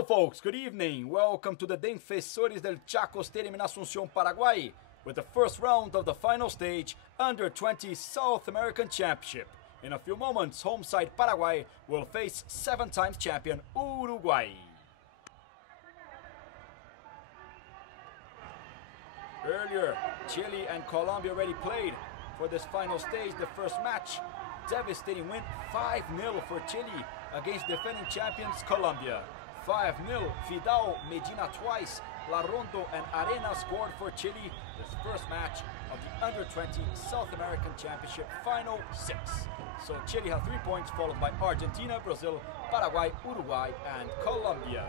Hello folks, good evening. Welcome to the Defensores del Chaco Stadium in Asunción, Paraguay, with the first round of the final stage Under-20 South American Championship. In a few moments, home side Paraguay will face 7-time champion Uruguay. Earlier, Chile and Colombia already played for this final stage, the first match. Devastating win, 5-0 for Chile against defending champions Colombia. 5-0, Fidal, Medina twice, Larrondo and Arena scored for Chile this first match of the Under-20 South American Championship Final 6. So Chile have 3 points, followed by Argentina, Brazil, Paraguay, Uruguay and Colombia.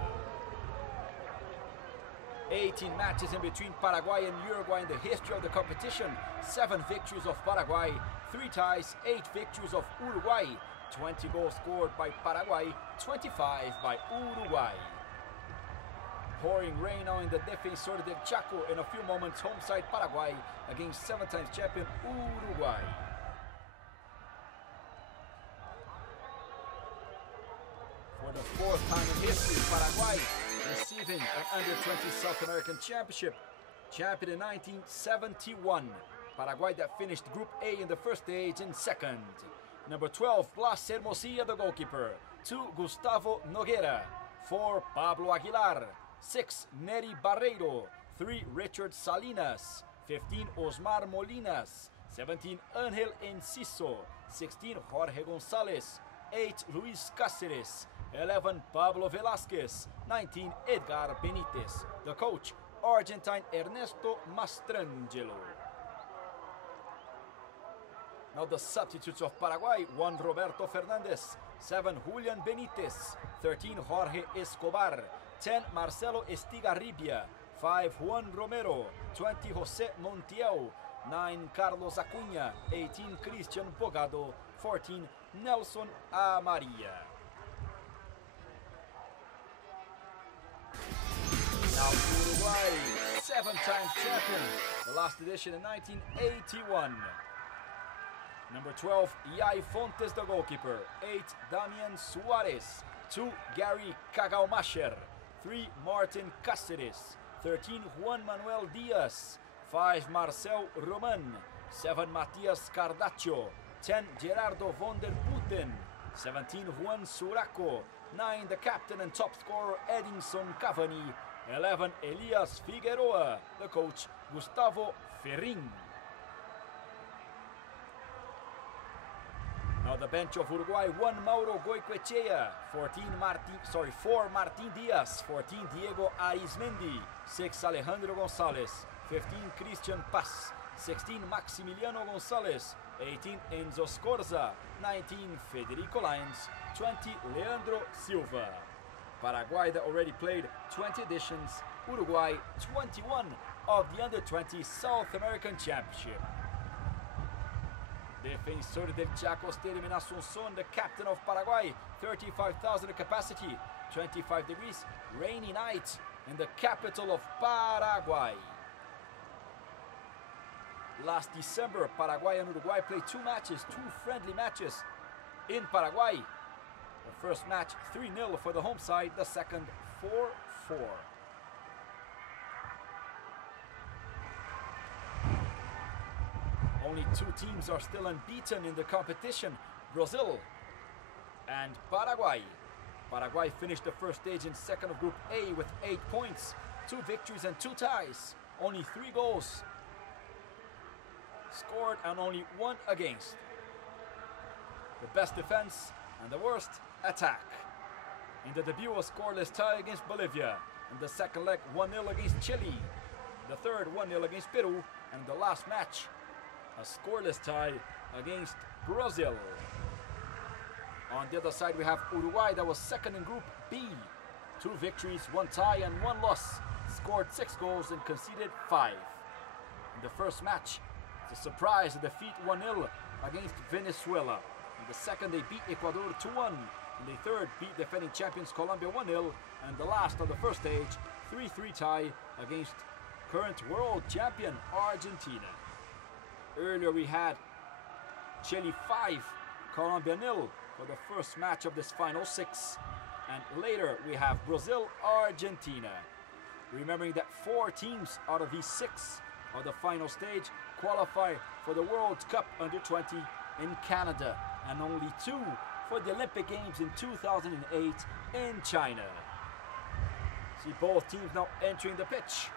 18 matches in between Paraguay and Uruguay in the history of the competition. 7 victories of Paraguay, 3 ties, 8 victories of Uruguay. 20 goals scored by Paraguay, 25 by Uruguay. Pouring rain now in the Defensores del Chaco. In a few moments, home side Paraguay against 7-time champion Uruguay. For the 4th time in history, Paraguay receiving an Under-20 South American Championship. Champion in 1971. Paraguay that finished Group A in the first stage in second. Number 12, Blas Hermosilla, the goalkeeper. 2, Gustavo Nogueira. 4, Pablo Aguilar. 6, Neri Barreiro. 3, Richard Salinas. 15, Osmar Molinas. 17, Angel Enciso. 16, Jorge Gonzalez. 8, Luis Cáceres. 11, Pablo Velázquez. 19, Edgar Benítez. The coach, Argentine Ernesto Mastrangelo. Now the substitutes of Paraguay: 1, Roberto Fernandez. 7, Julian Benítez. 13, Jorge Escobar. 10, Marcelo Estigarribia. 5, Juan Romero. 20, José Montiel. 9, Carlos Acuña. 18, Christian Bogado. 14, Nelson Amaria. Now Uruguay, 7-time champion. The last edition in 1981. Number 12, Yai Fontes, the goalkeeper. 8, Damian Suarez. 2, Gary Cagaumacher. 3, Martin Cáceres. 13, Juan Manuel Diaz. 5, Marcel Roman. 7, Matias Cardacho. 10, Gerardo von der Putten. 17, Juan Suraco. 9, the captain and top scorer Edinson Cavani. 11, Elias Figueroa. The coach, Gustavo Ferrin. Now the bench of Uruguay: 1, Mauro Goicoechea. 4, Martin Diaz. 14, Diego Arizmendi. 6, Alejandro González. 15, Christian Paz. 16, Maximiliano González. 18, Enzo Scorza. 19, Federico Lyons. 20, Leandro Silva. Paraguay that already played 20 editions. Uruguay 21 of the Under-20 South American Championship. Defensores del Chaco Stadium in Asunción, the captain of Paraguay. 35,000 capacity, 25 degrees, rainy night in the capital of Paraguay. Last December, Paraguay and Uruguay played 2 matches, 2 friendly matches in Paraguay. The first match 3-0 for the home side, the second 4-4. Only 2 teams are still unbeaten in the competition: Brazil and Paraguay. Paraguay finished the first stage in second of Group A with 8 points, 2 victories and 2 ties. Only 3 goals scored and only 1 against. The best defense and the worst attack. In the debut, a scoreless tie against Bolivia. In the second leg, 1-0 against Chile. The third, 1-0 against Peru. And the last match, a scoreless tie against Brazil. On the other side, we have Uruguay that was second in Group B. 2 victories, 1 tie and 1 loss. Scored 6 goals and conceded 5. In the first match, it's a surprise defeat 1-0 against Venezuela. In the second, they beat Ecuador 2-1. In the third, beat defending champions Colombia 1-0. And the last of the first stage, 3-3 tie against current world champion Argentina. Earlier we had Chile 5, Colombia 0 for the first match of this final 6. And later we have Brazil, Argentina. Remembering that 4 teams out of these 6 of the final stage qualify for the World Cup Under 20 in Canada, and only 2 for the Olympic Games in 2008 in China. See both teams now entering the pitch.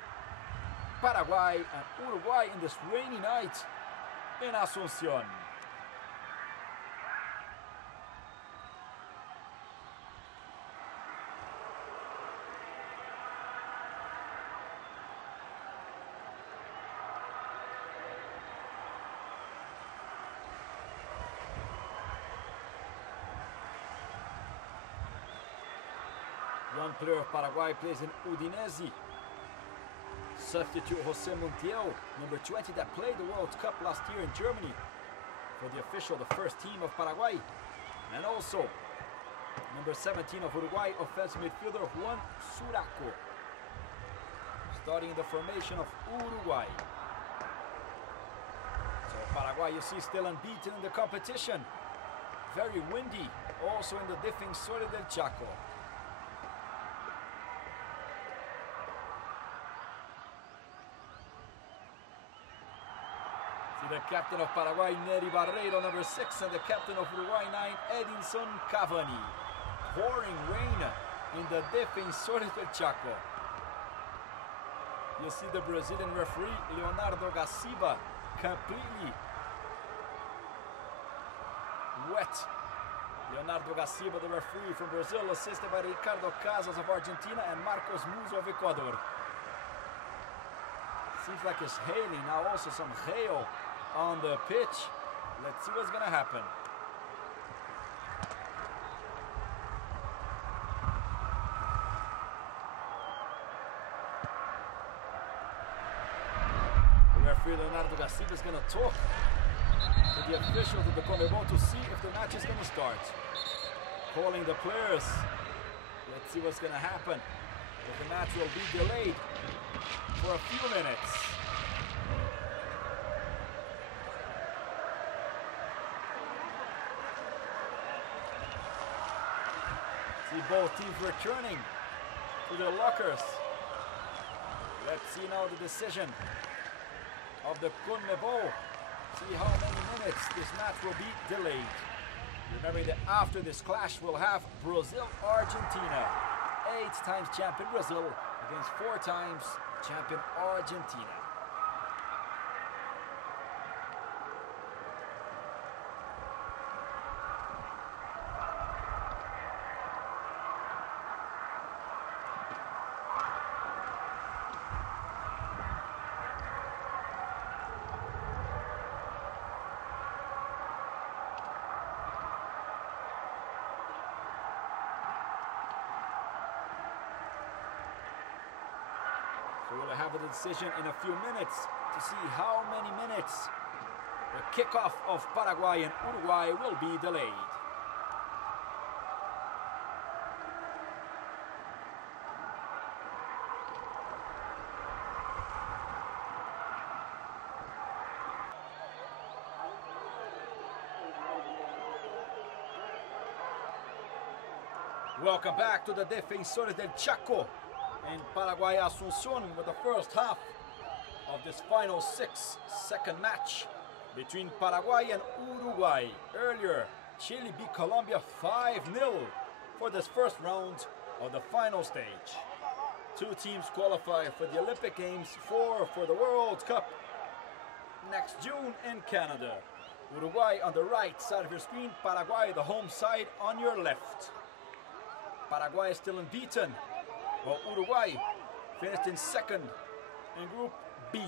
Paraguay and Uruguay in this rainy night in Asunción. One player of Paraguay plays in Udinese. Substitute Jose Montiel, number 20, that played the World Cup last year in Germany for the first team of Paraguay. And also, number 17 of Uruguay, offensive midfielder Juan Suraco, starting in the formation of Uruguay. So Paraguay, you see, still unbeaten in the competition. Very windy, also in the Defensores del Chaco. The captain of Paraguay, Nery Barreiro, number 6, and the captain of Uruguay, 9, Edinson Cavani. Pouring rain in the Defensores del Chaco. You see the Brazilian referee, Leonardo Gaciba, completely wet. Leonardo Gaciba, the referee from Brazil, assisted by Ricardo Casas of Argentina and Marcos Muzo of Ecuador. Seems like it's hailing now, also some hail on the pitch. Let's see what's gonna happen. The referee Leonardo Gaciba is gonna talk to the officials of the CONMEBOL to see if the match is gonna start. Calling the players. Let's see what's gonna happen. If the match will be delayed for a few minutes. See both teams returning to their lockers. Let's see now the decision of the CONMEBOL. See how many minutes this match will be delayed. Remembering that after this clash we'll have Brazil-Argentina. 8 times champion Brazil against 4 times champion Argentina. So we'll have a decision in a few minutes to see how many minutes the kickoff of Paraguay and Uruguay will be delayed. Welcome back to the Defensores del Chaco in Paraguay, Asunción, with the first half of this final 6-second match between Paraguay and Uruguay. Earlier, Chile beat Colombia 5-0 for this first round of the final stage. 2 teams qualify for the Olympic Games, 4 for the World Cup next June in Canada. Uruguay on the right side of your screen, Paraguay the home side on your left. Paraguay is still unbeaten, while Uruguay finished in second in Group B.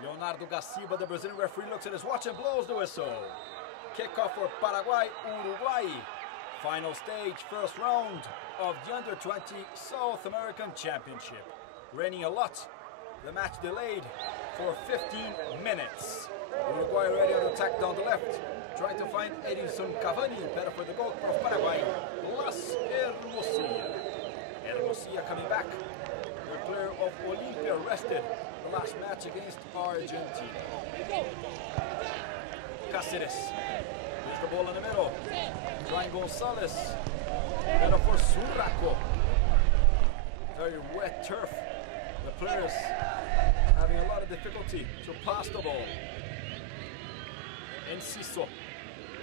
Leonardo Gaciba, the Brazilian referee, looks at his watch and blows the whistle. Kickoff for Paraguay, Uruguay. Final stage, first round of the Under-20 South American Championship. Raining a lot. The match delayed for 15 minutes. Uruguay ready on attack down the left, trying to find Edinson Cavani, better for the goalkeeper of Paraguay, plus Hermosillo. Hermosillo coming back. The player of Olimpia rested the last match against Argentina. Cáceres is the ball in the middle. Trying Gonzalez. Better for Suraco. Very wet turf. The players having a lot of difficulty to pass the ball. Enciso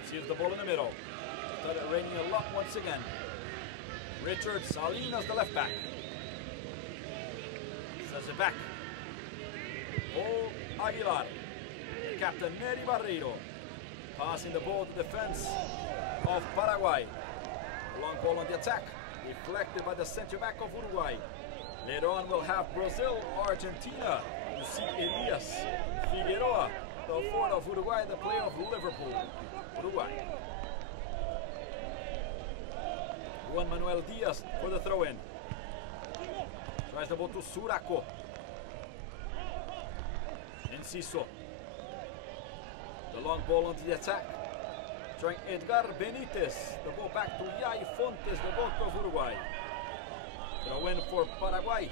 receives the ball in the middle. Started raining a lot once again. Richard Salinas, the left back. Sends it back. Paul Aguilar. Captain Neri Barreiro. Passing the ball to the defense of Paraguay. A long ball on the attack. Deflected by the center back of Uruguay. Later on we'll have Brazil, Argentina. You see Elias Figueroa, the forward of Uruguay, the player of Liverpool. Uruguay. Juan Manuel Diaz for the throw-in. Tries the ball to Suraco. Enciso. The long ball onto the attack. Trying Edgar Benitez. The ball back to Yai Fontes, the goalkeeper of Uruguay. Throw in for Paraguay.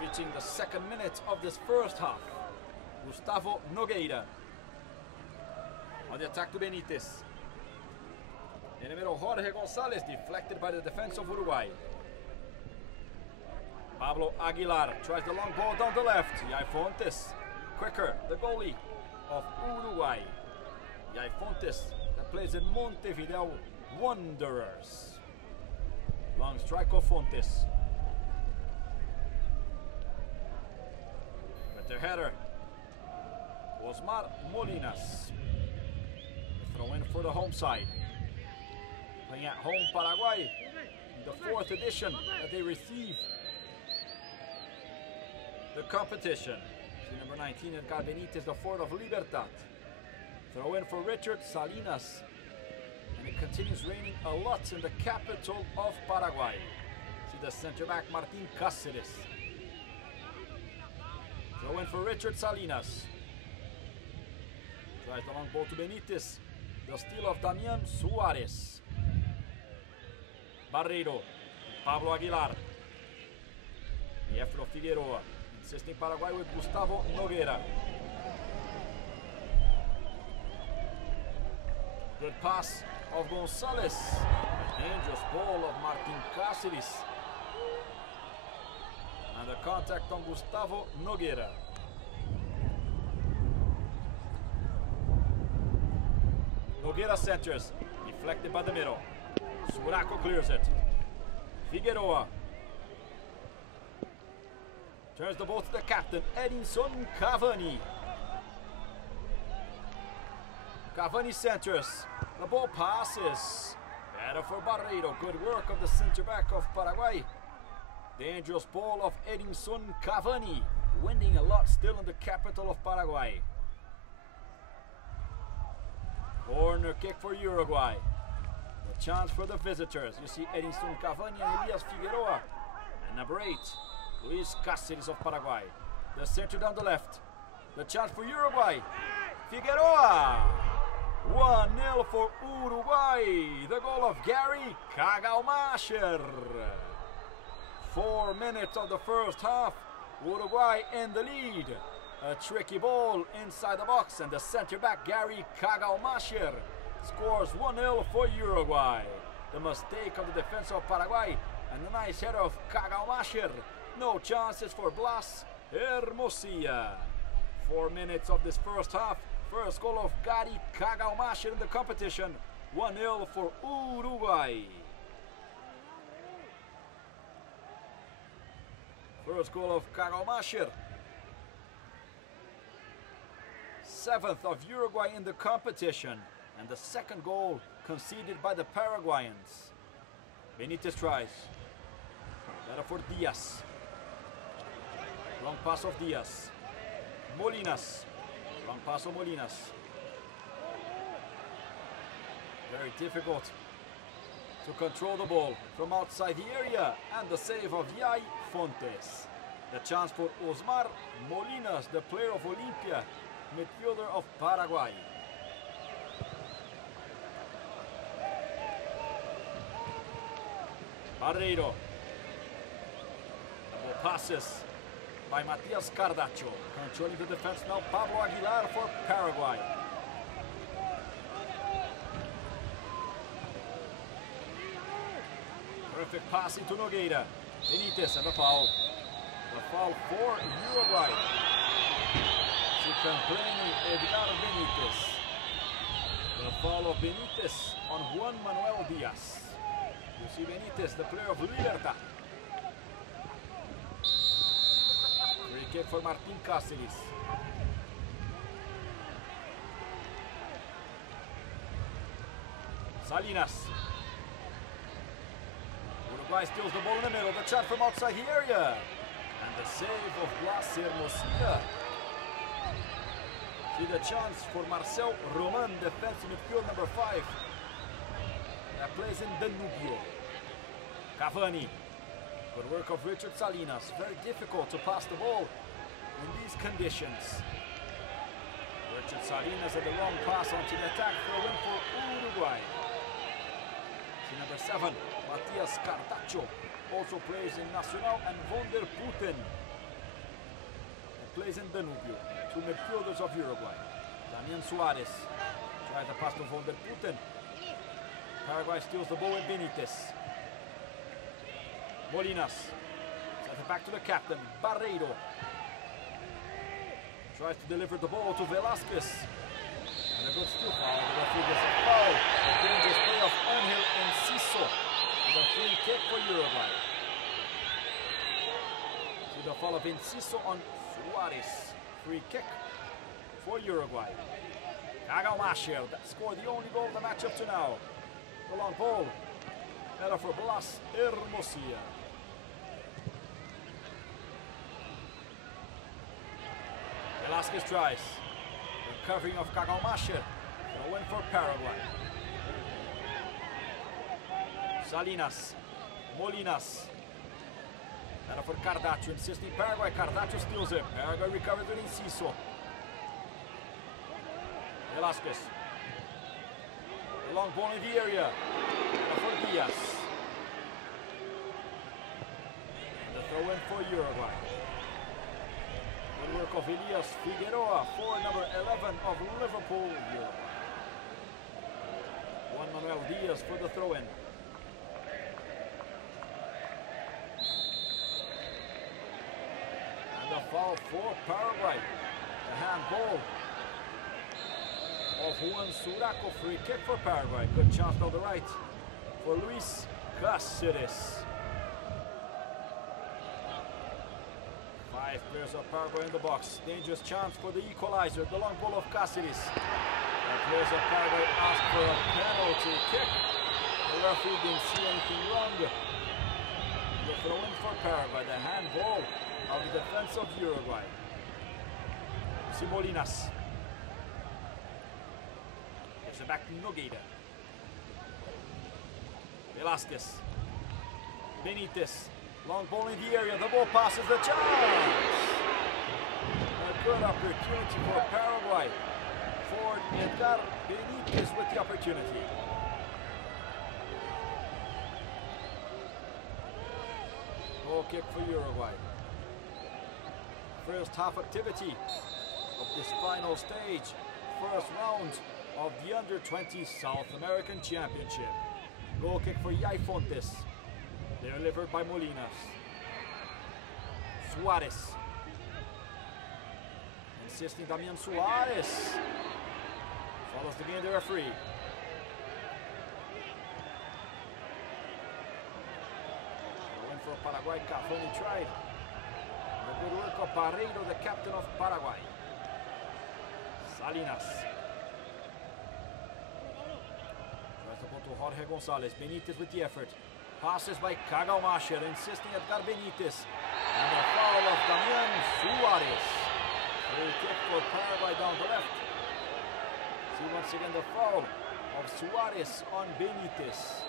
Reaching the second minute of this first half. Gustavo Nogueira. On the attack to Benitez. In the middle, Jorge Gonzalez, deflected by the defense of Uruguay. Pablo Aguilar tries the long ball down the left. Yai Fontes, quicker, the goalie of Uruguay. Yai Fontes, that plays in Montevideo Wanderers. Long strike of Fontes. With the header, Osmar Molinas. The throw in for the home side. Playing at home, Paraguay, in the fourth edition that they receive the competition. See number 19, Edgar Benitez, the forward of Libertad. Throw in for Richard Salinas. And it continues raining a lot in the capital of Paraguay. See the center back, Martin Cáceres. Throw in for Richard Salinas. Tries the long ball to Benitez. The steal of Damian Suarez. Barreiro, Pablo Aguilar. The effort of Figueroa. Insisting Paraguay with Gustavo Nogueira. Good pass of Gonzalez. Dangerous ball of Martin Cáceres. And the contact on Gustavo Nogueira. Nogueira centers. Deflected by the middle. Suraco clears it. Figueroa. Turns the ball to the captain, Edinson Cavani. Cavani centers. The ball passes. Better for Barreiro. Good work of the center back of Paraguay. Dangerous ball of Edinson Cavani. Winning a lot still in the capital of Paraguay. Corner kick for Uruguay. A chance for the visitors. You see Edinson Cavani and Elias Figueroa. And number 8, Luis Cáceres of Paraguay. The center down the left. The chance for Uruguay. Figueroa. 1-0 for Uruguay. The goal of Gary Kagalmacher. 4 minutes of the first half. Uruguay in the lead. A tricky ball inside the box, and the center back Gary Kagalmacher scores 1-0 for Uruguay. The mistake of the defense of Paraguay, and a nice header of Kagalmacher. No chances for Blas Hermosilla. 4 minutes of this first half. First goal of Gary Kagalmacher in the competition. 1-0 for Uruguay. First goal of Kagalmacher. 7th of Uruguay in the competition. And the second goal conceded by the Paraguayans. Benitez tries. Better for Diaz. Long pass of Diaz. Molinas. Long pass of Molinas. Very difficult to control the ball from outside the area. And the save of Yai Fontes. The chance for Osmar Molinas, the player of Olimpia, midfielder of Paraguay. Barreiro. The ball passes. by Matias Cardacho. Controlling the defense now, Pablo Aguilar for Paraguay. Perfect pass into Nogueira. Benitez and the foul. The foul for Uruguay. She complaining Edgar Benitez. The foul of Benitez on Juan Manuel Diaz. You see Benitez, the player of Libertad. Free kick for Martin Cáceres. Salinas. Uruguay steals the ball in the middle. The shot from outside the area. And the save of Blas Hermosilla. See the chance for Marcel Roman, defensive midfield number 5. That plays in Danubio. Cavani. Good work of Richard Salinas. Very difficult to pass the ball in these conditions. Richard Salinas at the wrong pass onto the attack for a win for Uruguay. See number 7, Matias Cardacho. Also plays in Nacional and Von der Putten. Plays in Danubio. Two midfielders of Uruguay. Damian Suarez tries to pass to Von der Putten. Paraguay steals the ball with Benitez. Molinas sends it back to the captain, Barreiro. Tries to deliver the ball to Velasquez. And a good steal foul. The referee gets a foul. A dangerous play of Angel Enciso. With a free kick for Uruguay. See the foul of Enciso on Suarez. Free kick for Uruguay. Cagaumacher, that scored the only goal of the match up to now. The long ball. Header for Blas Hermosilla. Velasquez tries. The covering of Cagaumacher. A win for Paraguay. Salinas. Molinas. Header for Cardacho, insisting Paraguay. Cardacho steals it. Paraguay recovers with Enciso. Velasquez. The long ball in the area. For Diaz. And the throw in for Uruguay. Good work of Elias Figueroa for number 11 of Liverpool, Uruguay. Juan Manuel Diaz for the throw in. And the foul for Paraguay. The handball of Juan Suraco. Free kick for Paraguay. Good chance on the right for Luis Cáceres. 5 players of Paraguay in the box. Dangerous chance for the equalizer. The long ball of Cáceres. The players of Paraguay ask for a penalty kick. The referee didn't see anything wrong. The throw in for Paraguay. The handball of the defense of Uruguay. Molinas. Gives it back to Nogueira. Velasquez. Benitez. Long ball in the area. The ball passes the chance. A good opportunity for Paraguay. For Edgar Benitez with the opportunity. Goal kick for Uruguay. First half activity of this final stage. First round of the Under-20 South American Championship. Goal kick for Yai Fontes. Delivered by Molinas. Suarez. Insisting Damian Suarez. Follows the game, the referee. Win for Paraguay, Cavani tried. The good work of Barreiro, the captain of Paraguay. Salinas. Tries the ball to Jorge Gonzalez. Benitez with the effort. Passes by Cagaumacher, insisting Edgar Benitez. And the foul of Damian Suarez. Free kick for Paraguay down the left. See once again the foul of Suarez on Benitez.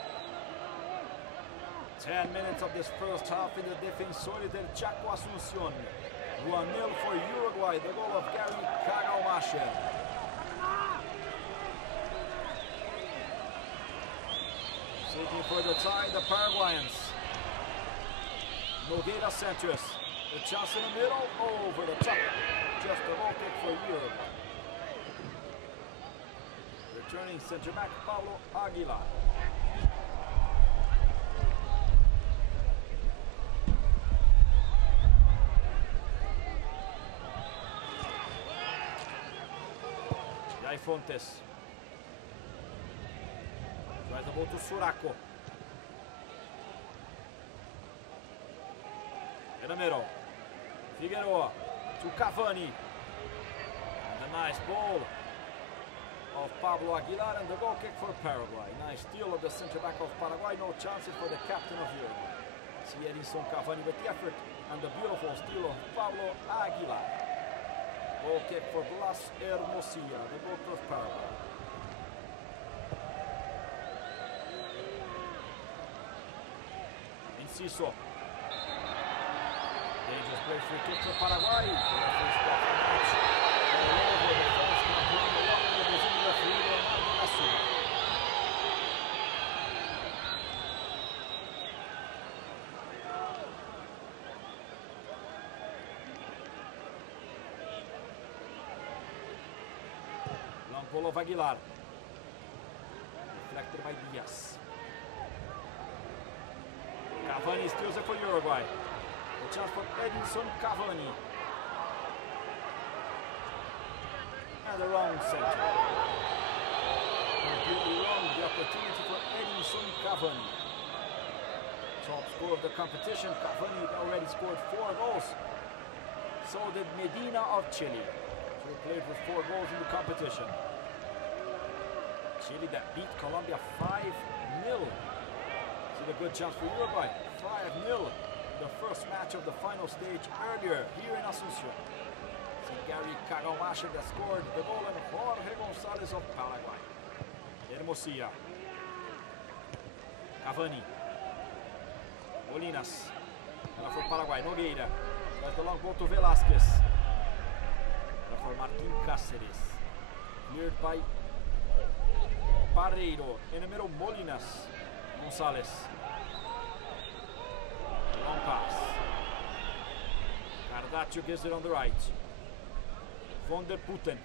10 minutes of this first half in the Defensores del Chaco Asunción. 1-0 for Uruguay, the goal of Gary Cagaumacher. Seeking for the tie, the Paraguayans. Nogueira Santos. The chance in the middle, over the top. Just a low kick for Uruguay. Returning centre back Pablo Aguilar. Jai Fontes. Tries the ball to Suraco. In the middle. Figueroa to Cavani. And a nice ball of Pablo Aguilar and the goal kick for Paraguay. Nice steal of the centre back of Paraguay. No chances for the captain of Uruguay. See Edinson Cavani with the effort and the beautiful steal of Pablo Aguilar. Goal kick for Blas Hermosilla, the goalkeeper of Paraguay. Enciso. Dangerous play, free kick for Paraguay. The referee stopped the match. All over the first campaign, along with the Brazilian referee, Leonardo da Silva. Long ball of Aguilar. Deflected by Diaz. Cavani steals it for Uruguay. The chance for Edinson Cavani. And the wrong center. Completely wrong, the opportunity for Edinson Cavani. Top scorer of the competition, Cavani already scored 4 goals. So did Medina of Chile. So he played with 4 goals in the competition. Chile that beat Colombia 5-0. See the good chance for Uruguay. 5-0. The first match of the final stage earlier here in Asunción. See Gary Cagamacha that scored the goal and Jorge González of Paraguay. Hermosilla. Cavani. Molinas. Ela for Paraguay. Nogueira. Traz the long ball to Velázquez. Ela for Martín Cáceres. Cleared by Barreiro. In the middle, Molinas. González. Long pass. Cardacho gives it on the right. Von der Putten.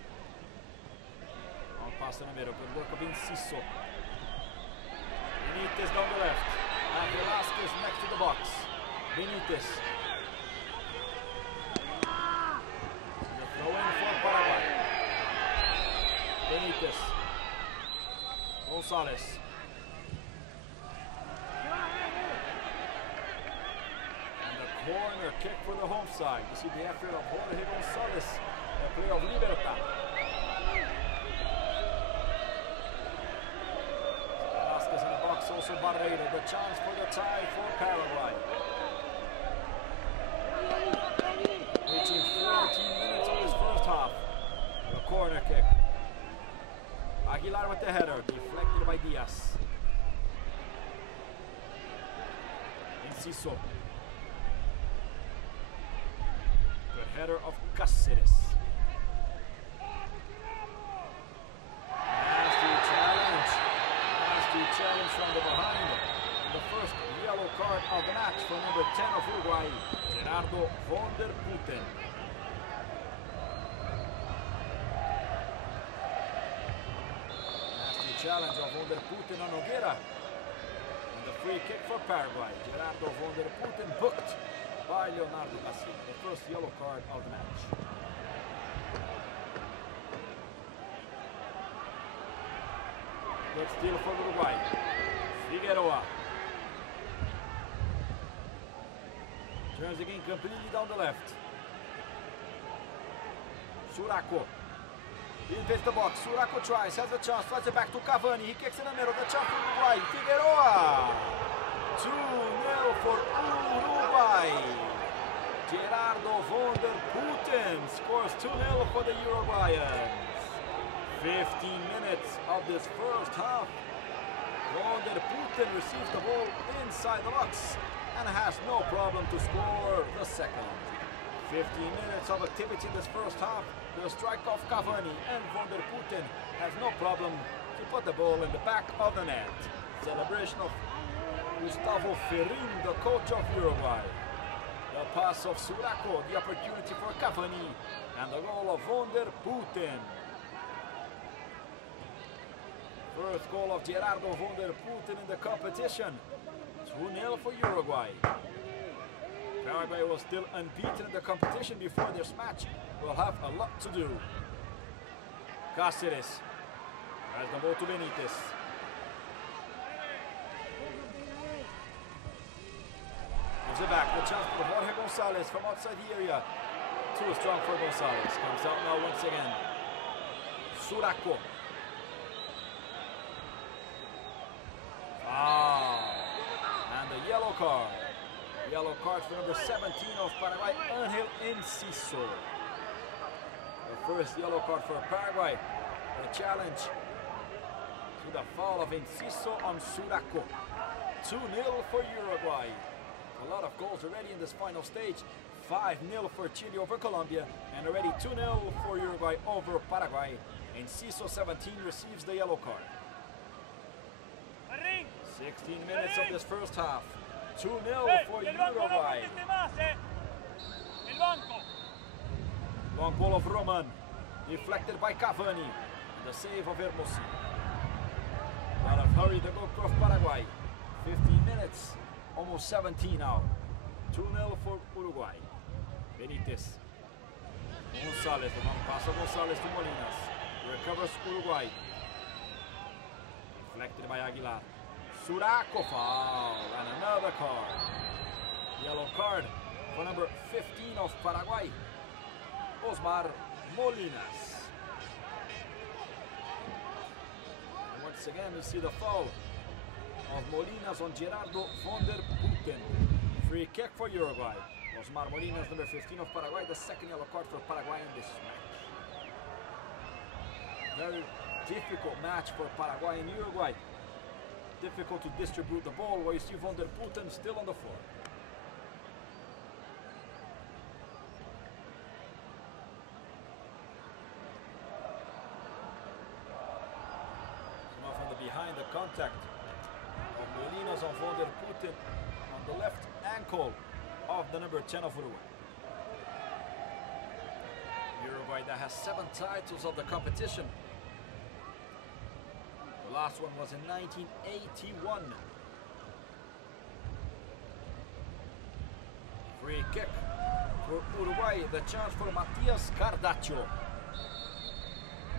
Long pass in the middle. Good work of Enciso. Benitez down the left. And Velázquez next to the box. Benitez. The throw in for Paraguay. Benitez. González. Corner kick for the home side. You see the effort of Jorge González, a player of Libertad. Velázquez in the box, also Barreiro. The chance for the tie for Paraguay. Reaching 14 minutes of this first half. The corner kick. Aguilar with the header, deflected by Diaz. Enciso. Header of Cáceres. Nasty challenge. Nasty challenge from the behind. And the first yellow card of the match for number 10 of Uruguay, Gerardo von der Putten. Nasty challenge of von der Putten on Nogueira. And the free kick for Paraguay. Gerardo von der Putten booked by Leonardo da Silva, the first yellow card of the match. Good steal for Uruguay. Figueroa. Turns again completely down the left. Suraco. He invades the box. Suraco tries, has a chance, tries it back to Cavani. He kicks in the middle. The chance for Uruguay. Figueroa. 2-0 for Uruguay. Gerardo von der Putten scores 2-0 for the Uruguayans. 15 minutes of this first half. Von der Putten receives the ball inside the box and has no problem to score the second. 15 minutes of activity in this first half. The strike of Cavani and Von der Putten has no problem to put the ball in the back of the net. Celebration of Gustavo Ferrin, the coach of Uruguay. The pass of Suraco, the opportunity for Cavani, and the goal of Van der Putten. First goal of Gerardo Van der Putten in the competition. 2-0 for Uruguay. Paraguay was still unbeaten in the competition before this match. Will have a lot to do. Cáceres has the ball to Benitez. Gives it back. The chance for Jorge Gonzalez from outside the area. Too strong for Gonzalez. Comes out now once again. Suraco. And the yellow card. Yellow card for number 17 of Paraguay, Ángel Enciso. The first yellow card for Paraguay. A challenge to the foul of Enciso on Suraco. 2-0 for Uruguay. A lot of goals already in this final stage. 5-0 for Chile over Colombia, and already 2-0 for Uruguay over Paraguay. Enciso 17 receives the yellow card. 16 minutes of this first half. 2-0 for Uruguay. Long ball of Roman, deflected by Cavani. The save of Hermosi. A lot of hurry the goalkeeper of Paraguay. 15 minutes, almost 17 now. 2-0 for Uruguay. Benitez. Gonzalez, the long pass of Gonzalez to Molinas. Recovers Uruguay. Deflected by Aguilar. Suraco foul and another card. Yellow card for number 15 of Paraguay, Osmar Molinas. And once again we see the foul of Molinas on Gerardo Van der Putten. Free kick for Uruguay. Osmar Molinas, number 15 of Paraguay, the second yellow card for Paraguay in this match. Very difficult match for Paraguay and Uruguay. Difficult to distribute the ball, where you see Van der Putten still on the floor. Now from the behind, the contact of Molinas on Van der Putten on the left ankle of the number 10 of Uruguay. Uruguay that has 7 titles of the competition. The last one was in 1981. Free kick for Uruguay. The chance for Matias Cardacho.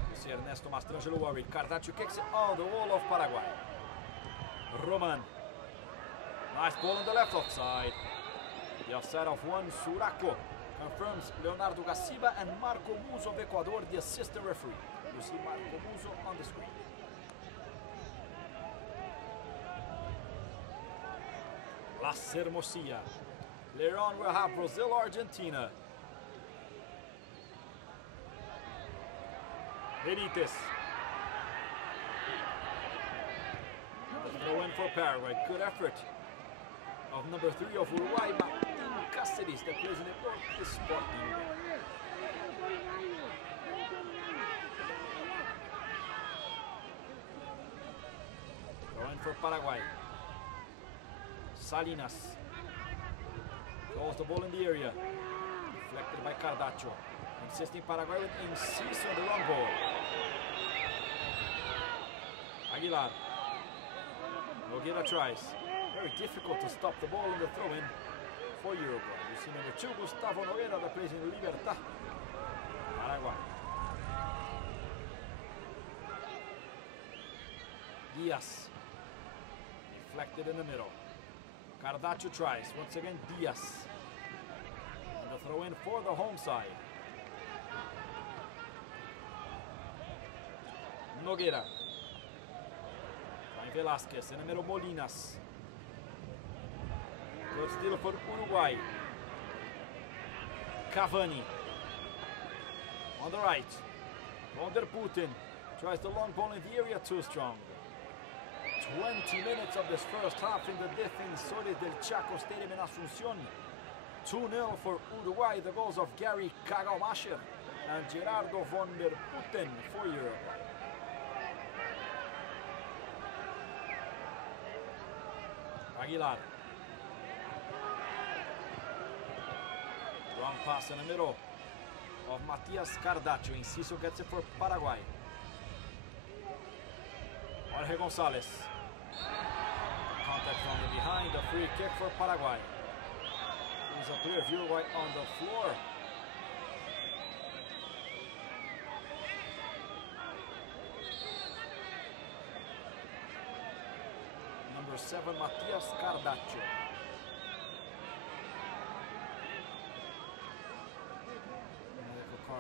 You see Ernesto Mastrangelo worried. Cardacho kicks it on the wall of Paraguay. Roman. Nice ball on the left offside. The offside of Juan Suraco confirms Leonardo Gaciba and Marco Muso of Ecuador, the assistant referee. You see Marco Muso on the screen. Las Hermosillas. Later on we'll have Brazil, Argentina. Benitez. Throw in for Paraguay. Good effort of number 3 of Uruguay, Martin Cáceres, that plays in the Norte Sporting. Throw in for Paraguay. Salinas throws the ball in the area, deflected by Cardacho. Insisting Paraguay with Enciso on the long ball. Aguilar. Nogueira tries. Very difficult to stop the ball in the throw-in for Uruguay. You see number 2, Gustavo Nogueira, that plays in Libertad. Paraguay. Diaz. Deflected in the middle. Cardacho tries. Once again, Diaz. And the throw in for the home side. Nogueira. Trying Velasquez. In the middle, Molinas. Good steal for Uruguay. Cavani. On the right. Van der Putten tries the long ball in the area, too strong. 20 minutes of this first half in the Defensores del Chaco Stadium in Asunción. 2-0 for Uruguay. The goals of Gary Kagaumacher and Gerardo Van der Putten for Uruguay. Aguilar. Wrong pass in the middle of Matias Cardacho. Enciso gets it for Paraguay. Jorge Gonzalez. Contact from the behind. A free kick for Paraguay. There's a player of Uruguay on the floor. Number 7, Matias Cardacho.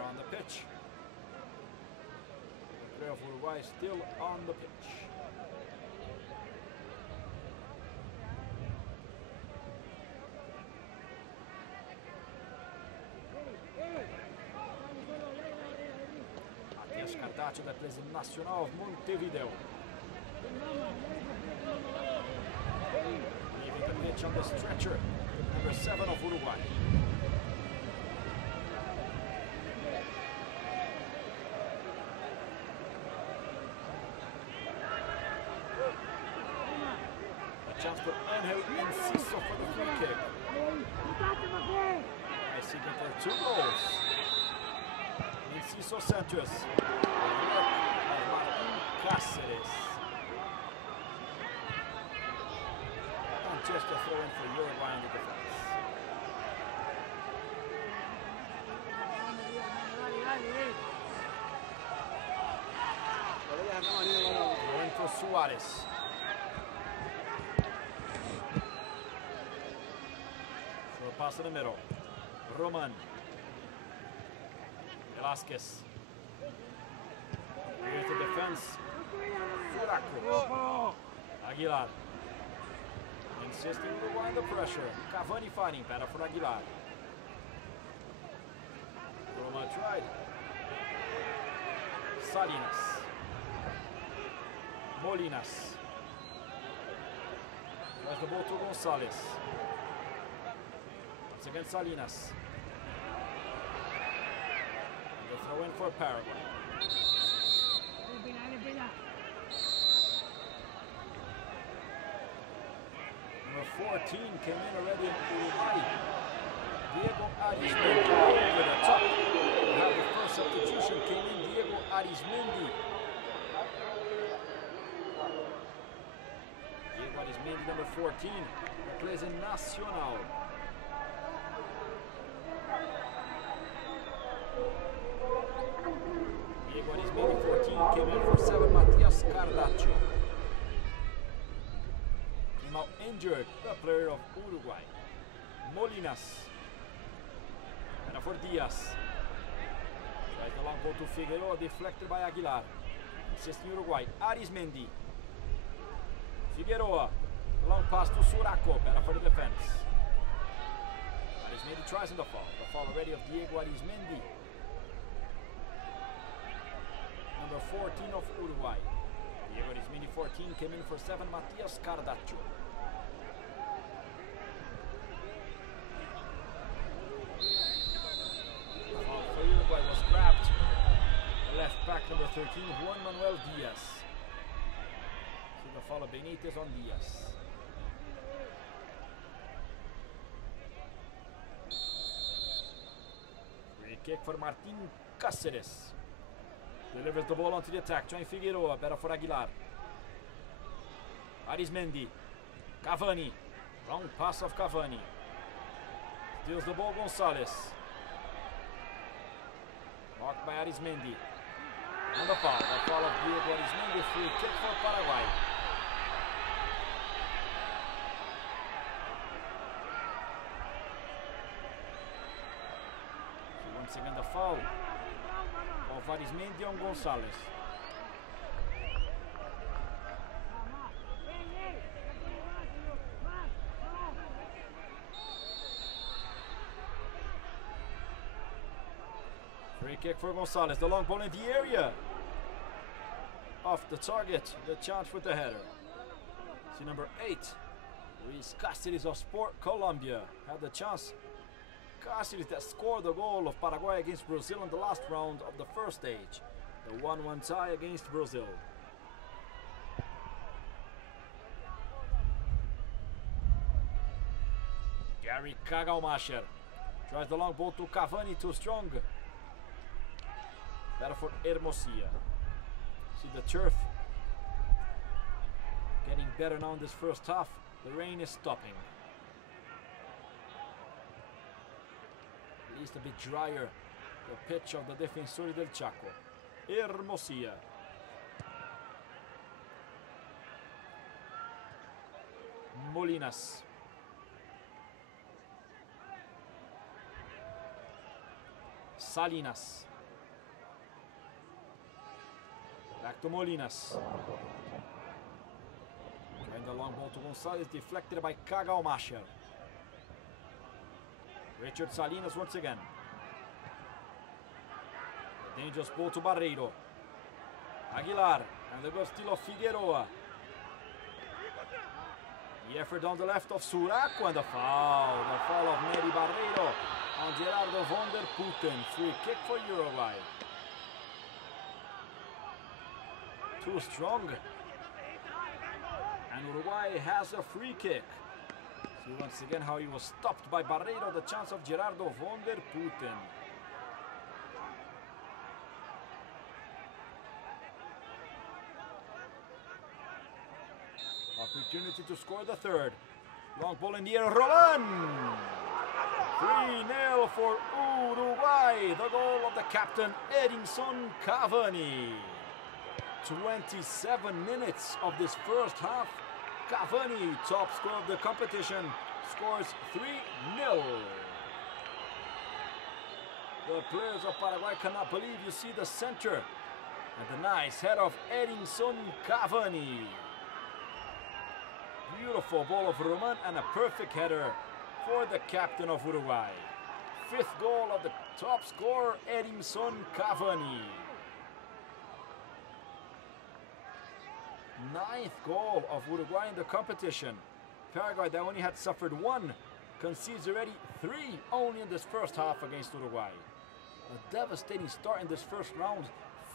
On the pitch. The player of Uruguay still on the pitch. Matias Cardacho that plays in Nacional of Montevideo. Leaving the pitch on the stretcher. Number 7 of Uruguay. Chance for Angel Enciso for the free kick. He's seeking for 2 goals. Enciso Santos. The work of Martin Cáceres. And just a throw in for Uruguay in the defense. Throw in for Suarez. Pass in the middle. Roman. Velasquez. Here's the defense. Furaco. Aguilar. Insisting Uruguay under pressure. Cavani fighting. Better for Aguilar. Roma tried. Salinas. Molinas. Tries the ball to Gonzalez. Against Salinas. And the throw in for Paraguay. Number 14 came in already in Uruguay. Diego Arismendi over the top. Now the first substitution came in. Diego Arismendi. Diego Arismendi, number 14, that plays in Nacional. Diego Arismendi, 14, came in for 7, Matias Cardacho. Came out injured, the player of Uruguay. Molinas. And for Diaz. Tries the long ball to Figueroa, deflected by Aguilar. Insisting Uruguay, Arismendi. Figueroa, long pass to Suraco, better for the defense. Arismendi tries in the fall already of Diego Arismendi. Number 14 of Uruguay. Diego Arismendi, 14, came in for 7, Matias Cardacho. The foul for Uruguay was grabbed. Left back number 13, Juan Manuel Diaz. See the foul of Benitez on Diaz. Free kick for Martin Cáceres. Delivers the ball onto the attack, trying Figueroa, better for Aguilar. Arismendi. Cavani. Wrong pass of Cavani. Steals the ball, Gonzalez. Marked by Arismendi. And the foul of Diego Arismendi, free kick for Paraguay. So once again the foul of Arismendi on Gonzalez. Free kick for Gonzalez, the long ball in the area. Off the target, the chance with the header. See number 8, Luis Cáceres of Sport Colombia had the chance. Cáceres that scored the goal of Paraguay against Brazil in the last round of the first stage. The 1-1 tie against Brazil. Gary Kagalmacher. Tries the long ball to Cavani, too strong. Better for Hermosia. See the turf getting better now in this first half. The rain is stopping. At least a bit drier. The pitch of the Defensori del Chaco. Hermosia. Molinas. Salinas. Back to Molinas. Trying the long ball to Gonzalez, deflected by Kagalmacher. Richard Salinas once again. A dangerous ball to Barreiro. Aguilar, and the goal still of Figueroa. The effort on the left of Suraco, and the foul. The foul of Neri Barreiro on Gerardo von der Putten. Free kick for Uruguay. Too strong. And Uruguay has a free kick. See once again how he was stopped by Barreiro. The chance of Gerardo von der Putten. Opportunity to score the third. Long ball in the air. Roman! 3-0 for Uruguay. The goal of the captain, Edinson Cavani. 27 minutes of this first half. Cavani, top scorer of the competition, scores 3-0. The players of Paraguay cannot believe. You see the center and the nice head of Edinson Cavani. Beautiful ball of Roman and a perfect header for the captain of Uruguay. Fifth goal of the top scorer, Edinson Cavani. Ninth goal of Uruguay in the competition. Paraguay, that only had suffered one, concedes already 3 only in this first half against Uruguay. A devastating start in this first round.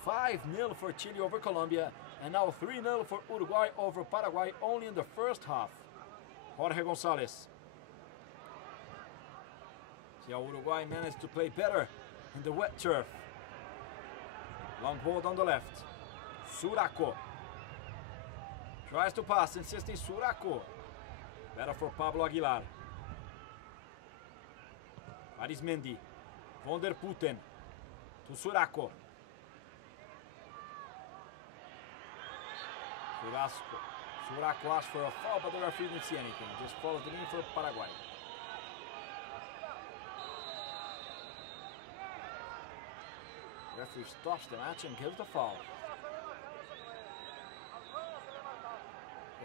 5-0 for Chile over Colombia, and now 3-0 for Uruguay over Paraguay only in the first half. Jorge Gonzalez. See how Uruguay managed to play better in the wet turf. Long ball on the left. Suraco. Tries to pass, insisting Suraco. Better for Pablo Aguilar. Arismendi. Von der Putten. To Suraco. Suraco asked for a foul, but the referee didn't see anything. Just follows the game for Paraguay. Referee stops the match and gives the foul.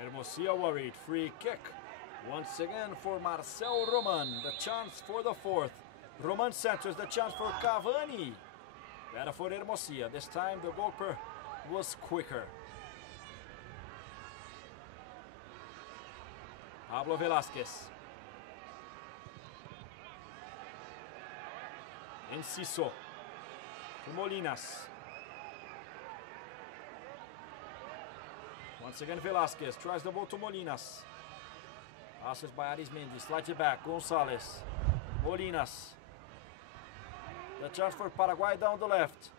Hermosia worried. Free kick. Once again for Marcel Roman. The chance for the fourth. Roman centers. The chance for Cavani. Better for Hermosia. This time the goalkeeper was quicker. Pablo Velasquez. Enciso. To Molinas. Once again Velasquez tries the ball to Molinas. Passes by Arismendi. Slides it back. Gonzalez. Molinas. The chance for Paraguay down the left.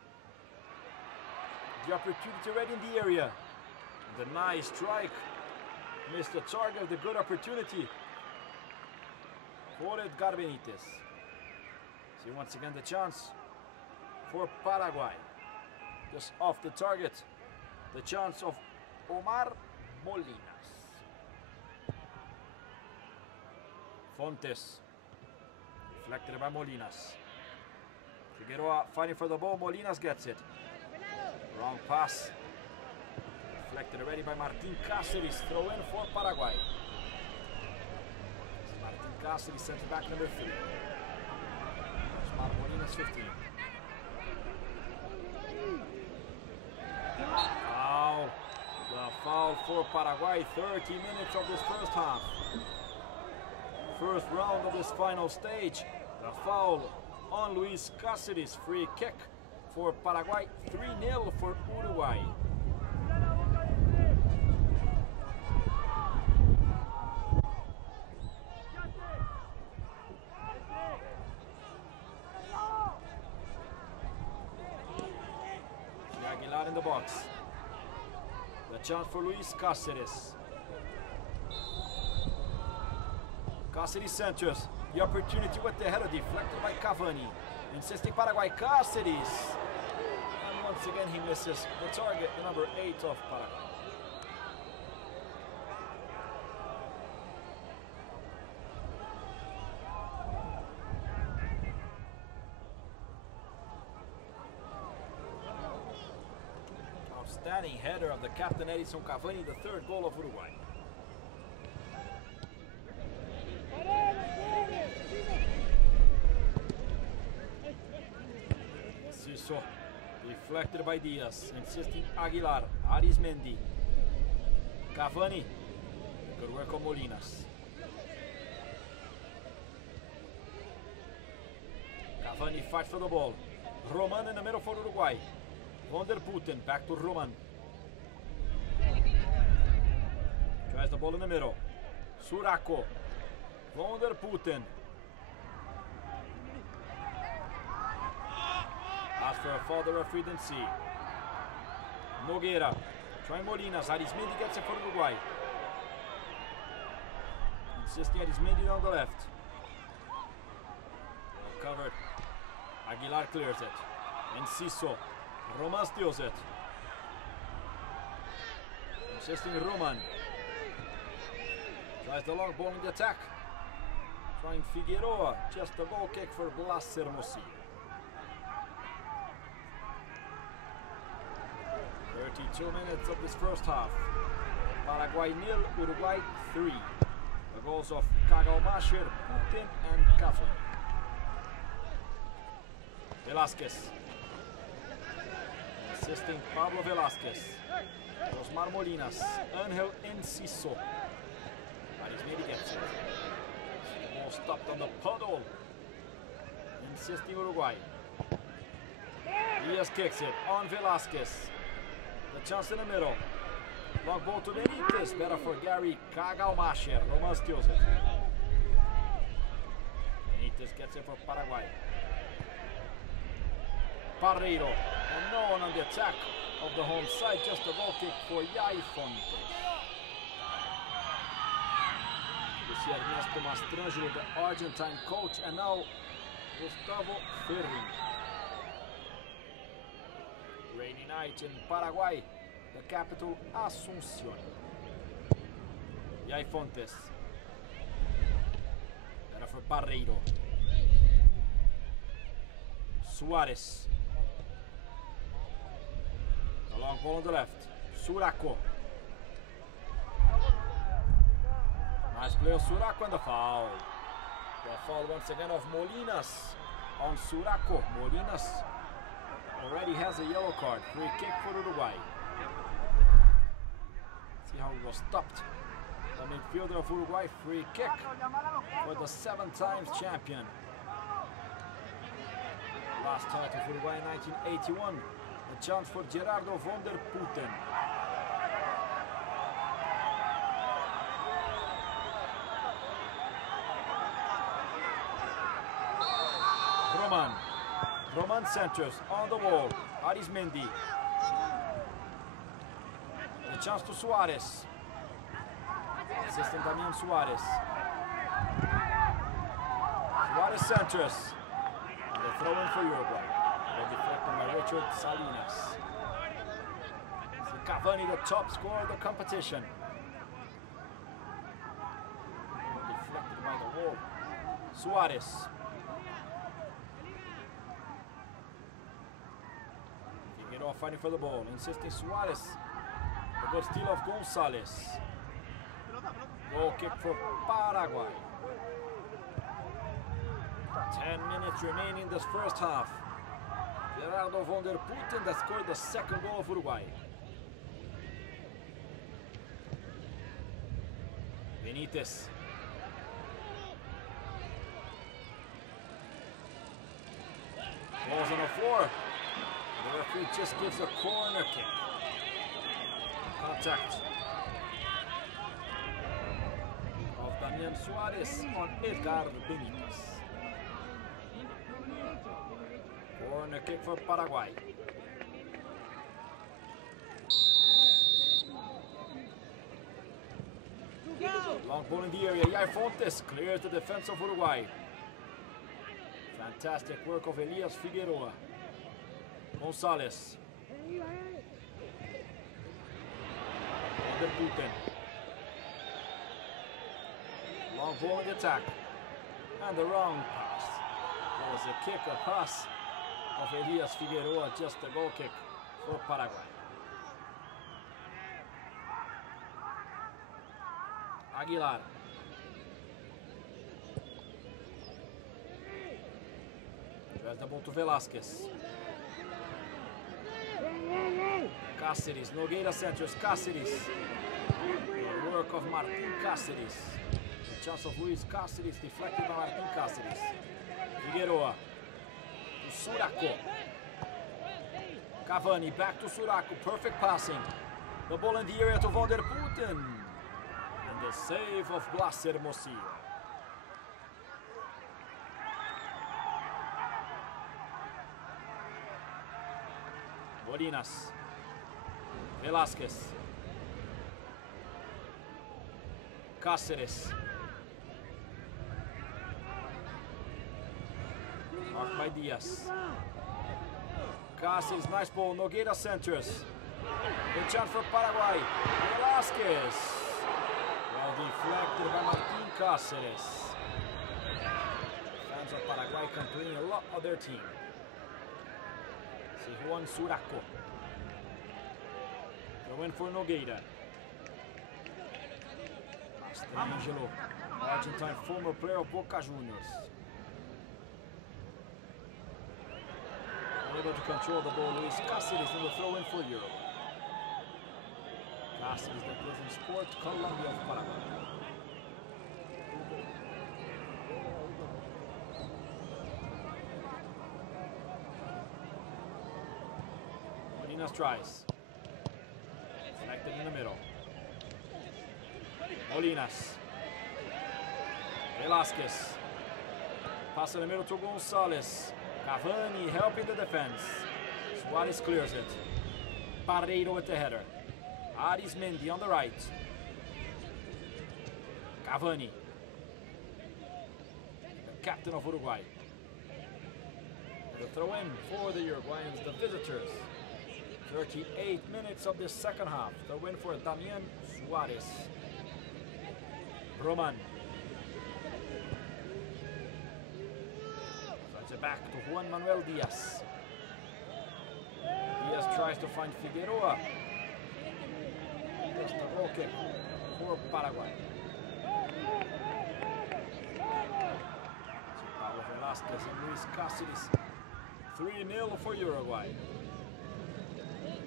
The opportunity right in the area. The nice strike. Missed the target of the good opportunity for Edgar Benitez. See once again the chance for Paraguay. Just off the target. The chance of Omar Molinas. Fontes. Deflected by Molinas. Figueroa fighting for the ball. Molinas gets it. Wrong pass. Deflected already by Martin Cáceres. Throw in for Paraguay. Martin Cáceres sent back number 3. Osmar Molinas 15. Foul. The foul for Paraguay. 30 minutes of this first half. First round of this final stage. The foul on Luis Cáceres. Free kick for Paraguay. 3-0 for Uruguay. the box. The chance for Luis Cáceres. Cáceres centers. The opportunity with the header deflected by Cavani. Insisting Paraguay. Cáceres. And once again he misses the target, the number 8 of Paraguay. Outstanding header of the captain Edison Cavani, the third goal of Uruguay. Ciso, deflected by Diaz, insisting Aguilar, Arismendi, Cavani, good work on Molinas. Cavani fights for the ball. Roman in the middle for Uruguay. Van der Putten, back to Roman. Tries the ball in the middle. Suraco. Van der Putten. Ask for a foul, the referee didn't see. Nogueira. Trying Molinas. Arismendi gets it for Uruguay. Insisting Arismendi on the left. Well covered. Aguilar clears it. And Ciso. Roman steals it. Insisting Roman. Tries the long ball in the attack. Trying Figueroa. Just a goal kick for Blas Hermosillo. 32 minutes of this first half. Paraguay 0, Uruguay 3. The goals of Cagalmacher, Putin and Cavani. Velázquez. Assisting Pablo Velázquez. Osmar Molinas. Angel Enciso. Arismendi gets it. Ball stopped on the puddle. Insisting Uruguay. Diaz kicks it on Velázquez. The chance in the middle. Long ball to Benitez. Better for Gary Cagalmacher. Roman steals it. Benitez gets it for Paraguay. Barreiro. And no one on the attack of the home side. Just a goal kick for Yai Fontes. You see Ernesto Mastrangelo, the Argentine coach, and now Gustavo Ferri. Rainy night in Paraguay, the capital Asunción. Yai Fontes. Better for Barreiro. Suarez. The long ball on the left. Suraco. Nice play of Suraco and the foul. The foul once again of Molinas on Suraco. Molinas already has a yellow card. Free kick for Uruguay. See how it was stopped. The midfielder of Uruguay, free kick for the 7 times champion. Last title for Uruguay in 1981. A chance for Gerardo Van der Putten. Roman centers on the wall. Arismendi. A chance to Suarez. Assistant Damian Suarez. Suarez centers. And the throw in for Uruguay. Deflected by Richard Salinas. So Cavani, the top scorer of the competition. Deflected by the wall. Suarez. Figueroa fighting for the ball, insisting Suarez. The good steal of Gonzalez. Goal kick for Paraguay. 10 minutes remaining in this first half. Gerardo Van der Putten that scored the second goal of Uruguay. Benitez. Balls on the floor. The referee just gives a corner kick. Contact of Damian Suarez on Edgar Benitez. Corner kick for Paraguay. Long ball in the area. Jair Fontes clears the defense of Uruguay. Fantastic work of Elias Figueroa. Gonzalez. Van der Putten. Long ball in the attack. And the wrong pass. That was a kick, a pass of Elias Figueroa, just a goal kick for Paraguay. Aguilar. Tries the ball to Velasquez. Cáceres, Nogueira centers, Cáceres. The work of Martin Cáceres. The chance of Luis Cáceres deflected by Martin Cáceres. Figueroa. To Suraco. Cavani back to Suraco, perfect passing. The ball in the area to Van der Putten. And the save of Blas Hermosillo. Molinas. Velasquez. Cáceres. Marked by Diaz. Cáceres, nice ball. Nogueira centers. The chance for Paraguay. Velasquez. Well deflected by Martin Cáceres. Fans of Paraguay complaining a lot of their team. See Juan Suraco. The win for Nogueira. Angelo, Argentine former player of Boca Juniors. Able to control the ball, Luis Cáceres in the throw-in for Uruguay. Cáceres that lives in Sport Colombia of Paraguay. Molinas tries. Selected in the middle. Molinas. Velasquez. Pass in the middle to Gonzalez. Cavani helping the defense. Suarez clears it. Barreiro with the header. Arismendi on the right. Cavani. The captain of Uruguay. The throw-in for the Uruguayans, the visitors. 38 minutes of the second half. The win for Damian Suarez. Roman. Sends it back to Juan Manuel Diaz. Diaz tries to find Figueroa. Just a goal kick for Paraguay. Paulo Velasquez and Luis Cáceres. 3-0 for Uruguay.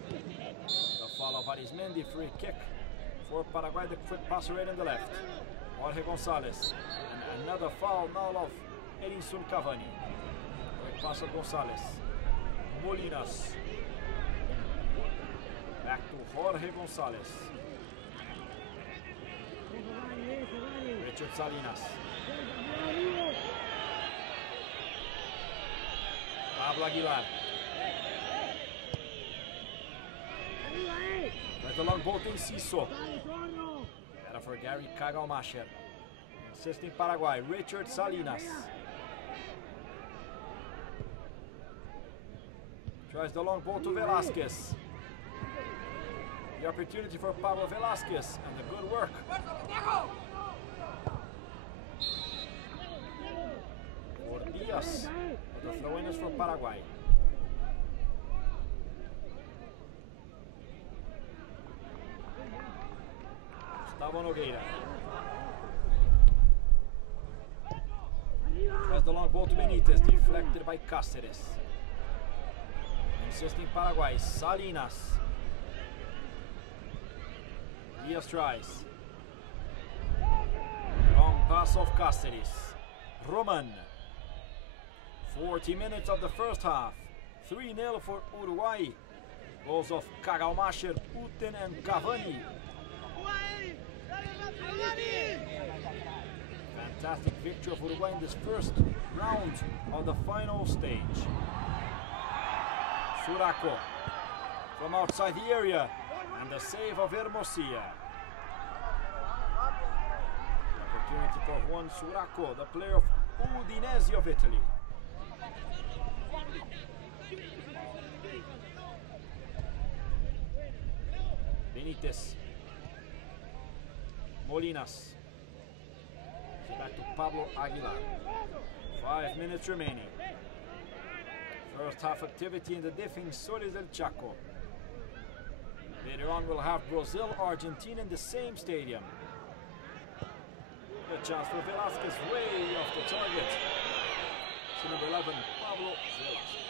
The foul of Arismendi, free kick for Paraguay, the quick pass right on the left. Jorge Gonzalez. And another foul now of Edinson Cavani. Quick pass of Gonzalez. Molinas. Back to Jorge Gonzalez. Richard Salinas. Pablo Aguilar. Let the long ball to Enciso. Better for Gary Kagalmacher. Insisting Paraguay. Richard Salinas. Tries the long ball to Velasquez. The opportunity for Pablo Velasquez and the good work. For Diaz. But the throw-in is for Paraguay. Gustavo Nogueira. Tries the long ball to Benitez, deflected by Cáceres. Insisting Paraguay, Salinas. Diaz tries. Long pass of Cáceres. Roman. 40 minutes of the first half. 3-0 for Uruguay. Goals of Kagalmacher, Putin and Cavani. Fantastic victory of Uruguay in this first round of the final stage. Suraco from outside the area and the save of Hermosillo. Opportunity for Juan Suraco, the player of Udinese of Italy. Benitez. Molinas. Back to Pablo Aguilar. 5 minutes remaining. First half activity in the Defensores del Chaco. Later on we'll have Brazil, Argentina in the same stadium. A chance for Velasquez way off the target. To number 11, Pablo Velasquez.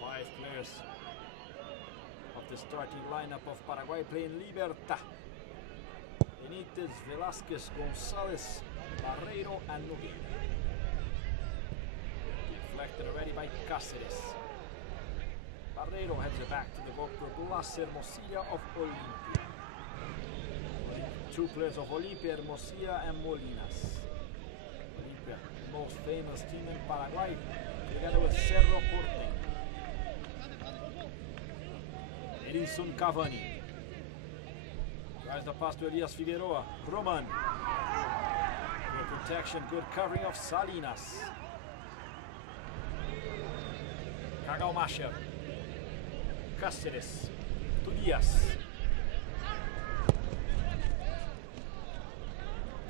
Five players of the starting lineup of Paraguay playing Libertad. Benitez, Velasquez, Gonzalez, Barreiro, and Nogueira. Deflected already by Cáceres. Barreiro heads it back to the goalkeeper Blas Hermosilla of Olimpia. Two players of Olimpia, Hermosilla and Molinas. Olimpia, the most famous team in Paraguay, together with Cerro Porteño. Edinson Cavani. Tries the pass to Elias Figueroa. Roman. Good protection, good covering of Salinas. Cagalmacher. Cáceres. To Diaz.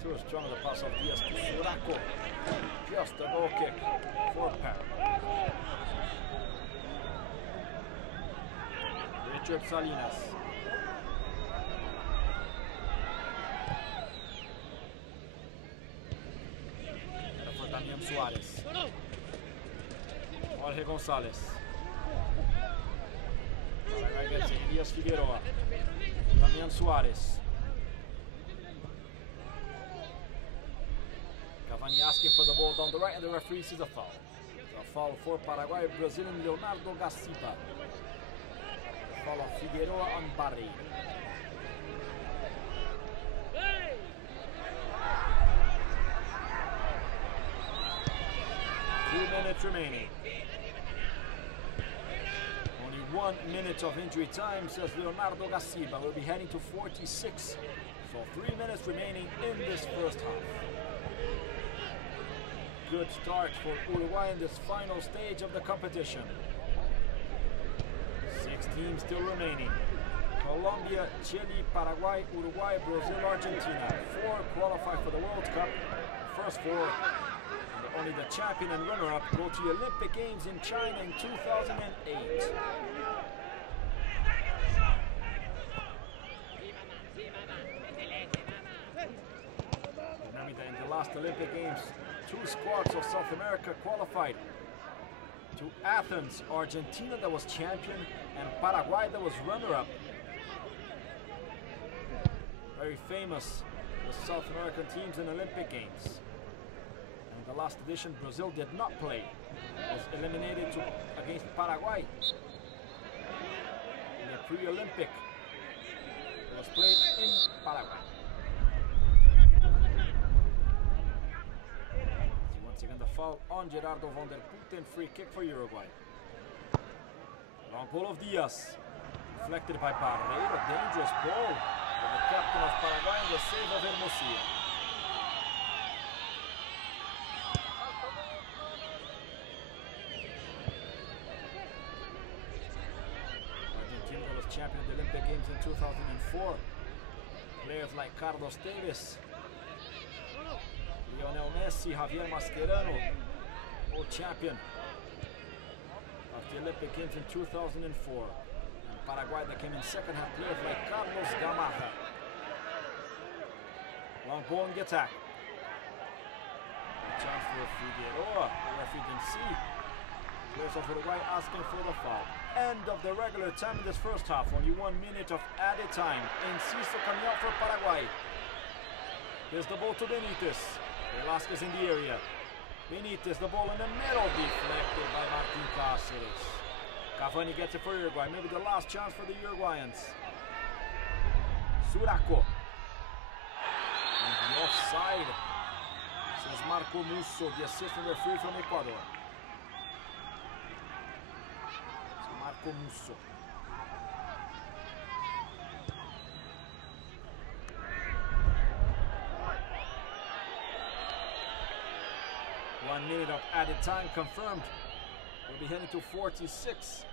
Too strong the pass of Diaz to Suraco. Just a goal kick for Paraguay. Richard Salinas. For Damian Suarez. Jorge González. Paraguay gets Elias Figueroa. Damian Suarez. Cavani asking for the ball down the right, and the referee sees a foul. A foul for Paraguay, Brazilian Leonardo Gacipa. The foul of Figueroa on Barreiro. Minutes remaining. Only 1 minute of injury time, says Leonardo Gacipa. We'll be heading to 46. So 3 minutes remaining in this first half. Good start for Uruguay in this final stage of the competition. 6 teams still remaining. Colombia, Chile, Paraguay, Uruguay, Brazil, Argentina. 4 qualify for the World Cup. First 4. Only the champion and runner-up go to the Olympic Games in China in 2008. Remember that in the last Olympic Games, 2 squads of South America qualified to Athens, Argentina that was champion, and Paraguay that was runner-up. Very famous, the South American teams in Olympic Games. In the last edition, Brazil did not play. Was eliminated against Paraguay in the pre-Olympic. It was played in Paraguay. See once again the foul on Gerardo van der Putten. Free kick for Uruguay. Long ball of Diaz. Deflected by Barreiro. Dangerous ball for the captain of Paraguay and the save of Hermosilla. Champion of the Olympic Games in 2004. Players like Carlos Tevez, Lionel Messi, Javier Mascherano, all champion of the Olympic Games in 2004. And Paraguay that came in second have players like Carlos Gamarra. Long ball in the attack. A chance for Figueroa. The referee didn't see. Players of Uruguay asking for the foul. End of the regular time in this first half. Only 1 minute of added time. Enciso coming out for Paraguay. Here's the ball to Benitez. Velasquez in the area. Benitez, the ball in the middle. Deflected by Martin Cáceres. Cavani gets it for Uruguay. Maybe the last chance for the Uruguayans. Suraco. And the offside, says Marco Musso, the assistant referee from Ecuador. Marco Musso. 1 minute of added time confirmed. We'll be heading to 46.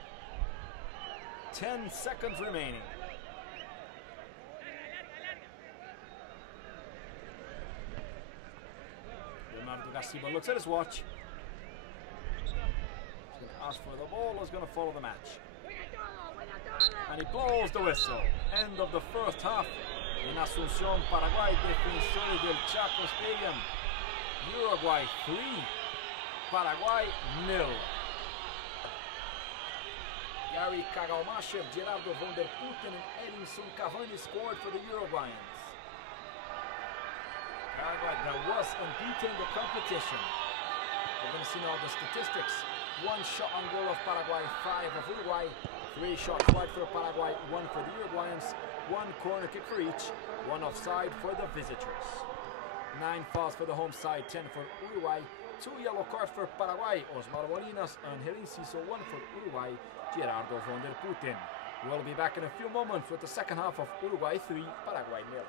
10 seconds remaining. Leonardo Garcia looks at his watch. He's going to ask for the ball, is going to follow the match. And he blows the whistle. End of the first half in Asunción, Paraguay, Defensores del Chaco Stadium. Uruguay 3, Paraguay 0. Gary Kagalmashev, Gerardo von der Putten, and Edinson Cavani scored for the Uruguayans. Paraguay that was unbeaten in the competition. We're going to see now the statistics. 1 shot on goal of Paraguay, 5 of Uruguay. 3 shots wide for Paraguay, 1 for the Uruguayans. 1 corner kick for each. 1 offside for the visitors. 9 fouls for the home side, 10 for Uruguay. 2 yellow cards for Paraguay, Osmar Molinas, Angel Enciso. 1 for Uruguay, Gerardo von der Putten. We'll be back in a few moments with the second half of Uruguay 3, Paraguay 0.